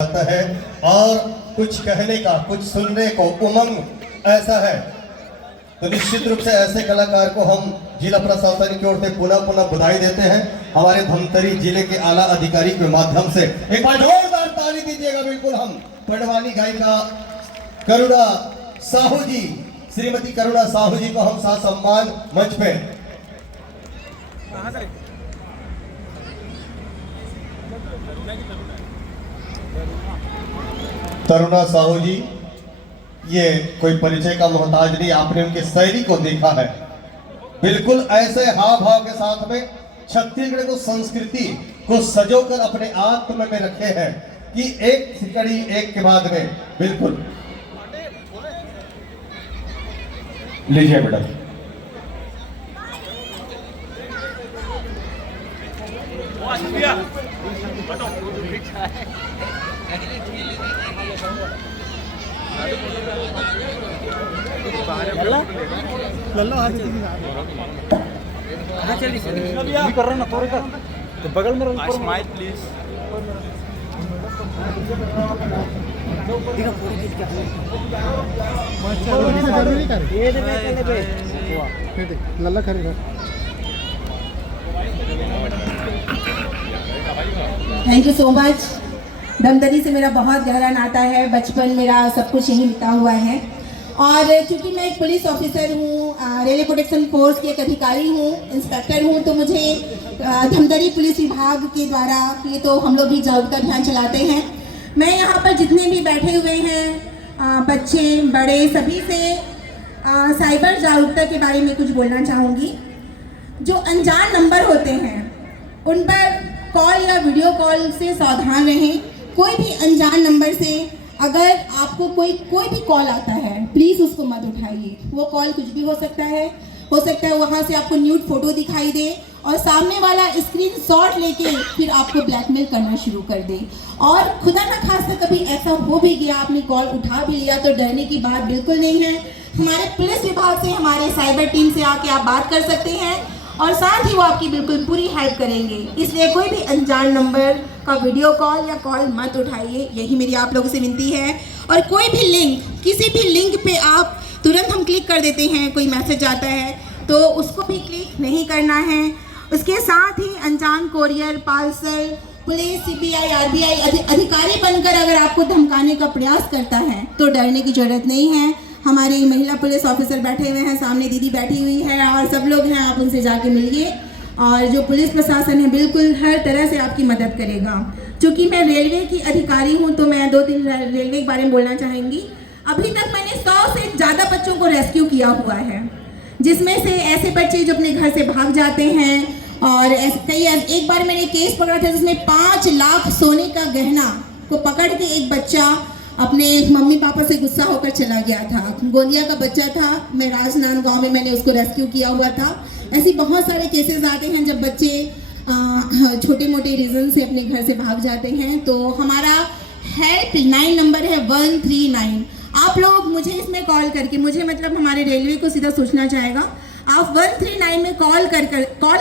आता है और कुछ कहने का, कुछ सुनने को उमंग ऐसा है, तो निश्चित रूप से ऐसे कलाकार को हम जिला प्रशासन की ओर से पुनः पुनः बधाई देते हैं। हमारे धमतरी जिले के आला अधिकारी के माध्यम से एक बार जोरदार ताली दीजिएगा। बिल्कुल हम पटवानी गायिका करुणा साहू जी, श्रीमती करुणा साहू जी को हम सम्मान मंच पे करुणा साहू जी, ये कोई परिचय का मोहताज नहीं, आपने उनके शैली को देखा है। बिल्कुल ऐसे हाव भाव के साथ में छत्तीसगढ़ को संस्कृति को सजोकर अपने आत्म में रखे हैं कि एक कड़ी एक के बाद में। बिल्कुल लीजिए मैडम। कर रहा ना थोड़े का तो बगल में स्माइल प्लीज। लल्ला खरीदा। Thank you so much. Dhamtari से मेरा बहुत गहरा नाता है, बचपन मेरा सब कुछ यहीं बिता हुआ है। और चूंकि मैं एक पुलिस ऑफिसर हूँ, रेलवे प्रोटेक्शन फोर्स की एक अधिकारी हूँ, इंस्पेक्टर हूँ, तो मुझे धमतरी पुलिस विभाग के द्वारा ये तो हम लोग भी जागरूकता अभियान चलाते हैं। मैं यहाँ पर जितने भी बैठे हुए हैं बच्चे बड़े सभी से साइबर जागरूकता के बारे में कुछ बोलना चाहूँगी। जो अनजान नंबर होते हैं उन पर कॉल या वीडियो कॉल से सावधान रहें। कोई भी अनजान नंबर से अगर आपको कोई भी कॉल आता है, प्लीज़ उसको मत उठाइए। वो कॉल कुछ भी हो सकता है वहाँ से आपको न्यूड फोटो दिखाई दे और सामने वाला स्क्रीनशॉट लेके फिर आपको ब्लैकमेल करना शुरू कर दे। और खुदा ना खास्ता कभी ऐसा हो भी गया, आपने कॉल उठा भी लिया, तो डरने की बात बिल्कुल नहीं है। हमारे पुलिस विभाग से, हमारे साइबर टीम से आके आप बात कर सकते हैं और साथ ही वो आपकी बिल्कुल पूरी हेल्प करेंगे। इसलिए कोई भी अनजान नंबर का वीडियो कॉल या कॉल मत उठाइए, यही मेरी आप लोगों से विनती है। और कोई भी लिंक, किसी भी लिंक पे आप तुरंत हम क्लिक कर देते हैं, कोई मैसेज आता है तो उसको भी क्लिक नहीं करना है। उसके साथ ही अनजान courier, parcel, police, CBI, RBI अधिकारी बनकर अगर आपको धमकाने का प्रयास करता है तो डरने की जरूरत नहीं है। हमारी महिला पुलिस ऑफिसर बैठे हुए हैं, सामने दीदी बैठी हुई है और सब लोग हैं, आप उनसे जाके मिलिए। और जो पुलिस प्रशासन है बिल्कुल हर तरह से आपकी मदद करेगा। चूँकि मैं रेलवे की अधिकारी हूँ तो मैं 2-3 रेलवे के बारे में बोलना चाहूँगी। अभी तक मैंने 100 से ज़्यादा बच्चों को रेस्क्यू किया हुआ है, जिसमें से ऐसे बच्चे जो अपने घर से भाग जाते हैं। और एक बार मैंने केस पकड़ा था जिसमें 5 लाख सोने का गहना को पकड़ के एक बच्चा अपने मम्मी पापा से गुस्सा होकर चला गया था। गोंदिया का बच्चा था, मैं राजनांदगांव में मैंने उसको रेस्क्यू किया हुआ था। ऐसी बहुत सारे केसेस आते हैं जब बच्चे छोटे मोटे रीज़न से अपने घर से भाग जाते हैं। तो हमारा हेल्पलाइन नंबर है 139। आप लोग मुझे इसमें कॉल करके, मुझे मतलब हमारे रेलवे को सीधा सोचना चाहेगा, आप 139 में कॉल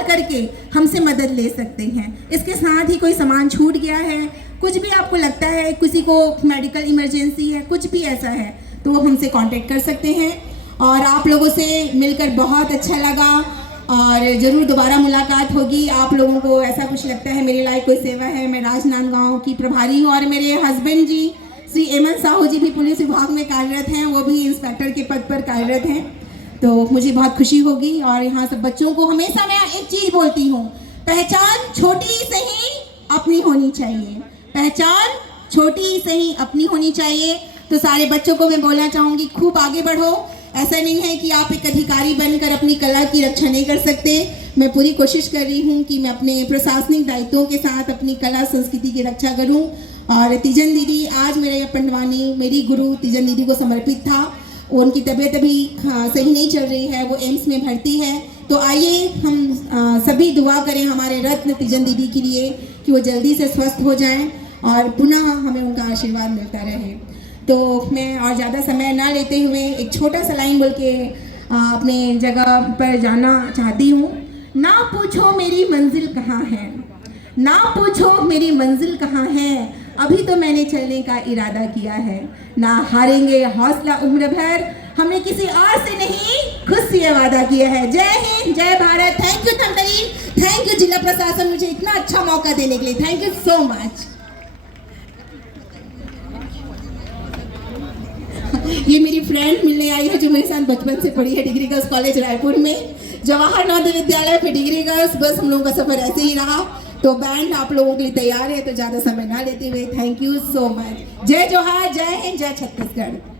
करके हमसे मदद ले सकते हैं। इसके साथ ही कोई सामान छूट गया है, कुछ भी आपको लगता है, किसी को मेडिकल इमरजेंसी है, कुछ भी ऐसा है तो हमसे कांटेक्ट कर सकते हैं। और आप लोगों से मिलकर बहुत अच्छा लगा और ज़रूर दोबारा मुलाकात होगी। आप लोगों को ऐसा कुछ लगता है मेरे लायक कोई सेवा है, मैं राजनांदगांव की प्रभारी हूँ और मेरे हस्बैंड जी श्री एमन साहू जी भी पुलिस विभाग में कार्यरत हैं, वो भी इंस्पेक्टर के पद पर कार्यरत हैं। तो मुझे बहुत खुशी होगी। और यहाँ सब बच्चों को हमेशा मैं एक चीज़ बोलती हूँ, पहचान छोटी से ही अपनी होनी चाहिए, पहचान छोटी ही सही अपनी होनी चाहिए। तो सारे बच्चों को मैं बोलना चाहूँगी, खूब आगे बढ़ो। ऐसा नहीं है कि आप एक अधिकारी बनकर अपनी कला की रक्षा नहीं कर सकते। मैं पूरी कोशिश कर रही हूँ कि मैं अपने प्रशासनिक दायित्वों के साथ अपनी कला संस्कृति की रक्षा करूँ। और तीजन दीदी, आज मेरा यह पंडवानी मेरी गुरु तीजन दीदी को समर्पित था। उनकी तबीयत अभी सही नहीं चल रही है, वो एम्स में भर्ती है। तो आइए हम सभी दुआ करें हमारे रत्न तीजन दीदी के लिए कि वो जल्दी से स्वस्थ हो जाएं और पुनः हमें उनका आशीर्वाद मिलता रहे। तो मैं और ज़्यादा समय ना लेते हुए एक छोटा सा लाइन बोल के अपने जगह पर जाना चाहती हूँ। ना पूछो मेरी मंजिल कहाँ है, ना पूछो मेरी मंजिल कहाँ है, अभी तो मैंने चलने का इरादा किया है, ना हारेंगे हौसला उम्र भर, हमने किसी और से नहीं खुद से ये वादा किया है। जय हिंद, जय Bharat. Thank you Dhamtari, thank you जिला प्रशासन मुझे इतना अच्छा मौका देने के लिए, थैंक यू सो मच। ये मेरी फ्रेंड मिलने आई है जो मेरे साथ बचपन से पढ़ी है डिग्री गर्ल्स कॉलेज रायपुर में, जवाहर नवोदय विद्यालय फिर डिग्री गर्ल्स, बस हम लोगों का सफर ऐसे ही रहा। तो बैंड आप लोगों के लिए तैयार है, तो ज़्यादा समय ना लेते हुए थैंक यू सो मच। जय जोहार, जय हिंद, जय छत्तीसगढ़।